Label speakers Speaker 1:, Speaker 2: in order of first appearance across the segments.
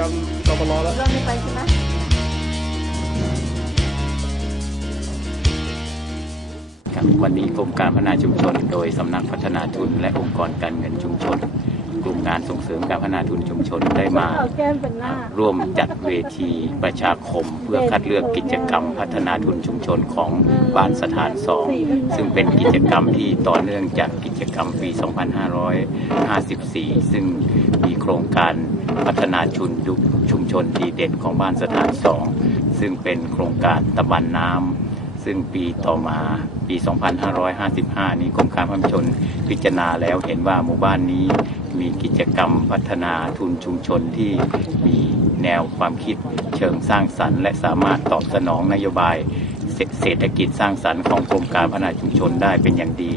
Speaker 1: รรมกปรแล้ว
Speaker 2: เราไม่ไปใช่ไหม
Speaker 3: ครับวันนี้กรมการพัฒนาชุมชน โดยสำนักพัฒนาทุนและองค์กรการเงินชุมชน กลุ่มงานส่งเสริมการพัฒนาทุนชุมชนได้มาร่วมจัดเวทีประชาคม เพื่อคัดเลือกกิจกรรมพัฒนาทุนชุมชนของบ้านสถานสองซึ่งเป็นกิจกรรมที่ต่อเนื่องจากกิจกรรมปี 2554 ซึ่งมีโครงการพัฒนาชุนชุมชนดีเด่นของบ้านสถานสองซึ่งเป็นโครงการตะบันน้ำ ซึ่งปีต่อมาปี 2555 นี้กรมการพัฒนชนพิจารณาแล้วเห็นว่าหมู่บ้านนี้มีกิจกรรมพัฒนาทุนชุมชนที่มีแนวความคิดเชิงสร้างสรรค์ และสามารถตอบสนองนโยบายเศเศรษฐกิจสร้างสรรค์ของกรมการพัฒนาชุมชนได้เป็นอย่างดี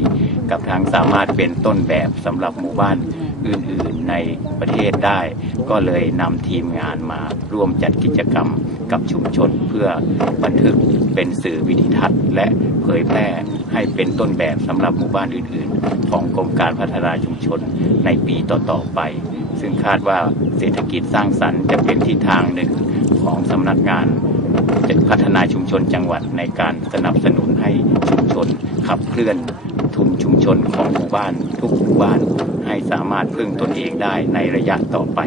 Speaker 3: กับทางสามารถเป็นต้นแบบสำหรับหมู่บ้าน อื่นๆในประเทศได้ ก็เลยนำทีมงานมาร่วมจัดกิจกรรมกับชุมชนเพื่อบันทึกเป็นสื่อวิดิทัศน์ และเผยแพร่ให้เป็นต้นแบบสำหรับหมู่บ้านอื่นๆ ของกรมการพัฒนาชุมชนในปีต่อๆไป ซึ่งคาดว่าเศรษฐกิจสร้างสรรค์จะเป็นทิศทางหนึ่งของสำนักงานพัฒนาชุมชนจังหวัดในการสนับสนุนให้ชุมชนขับเคลื่อนทุนชุมชนของหมู่บ้านทุกหมู่บ้าน สามารถพึ่งตนเองได้ในระยะต่อไป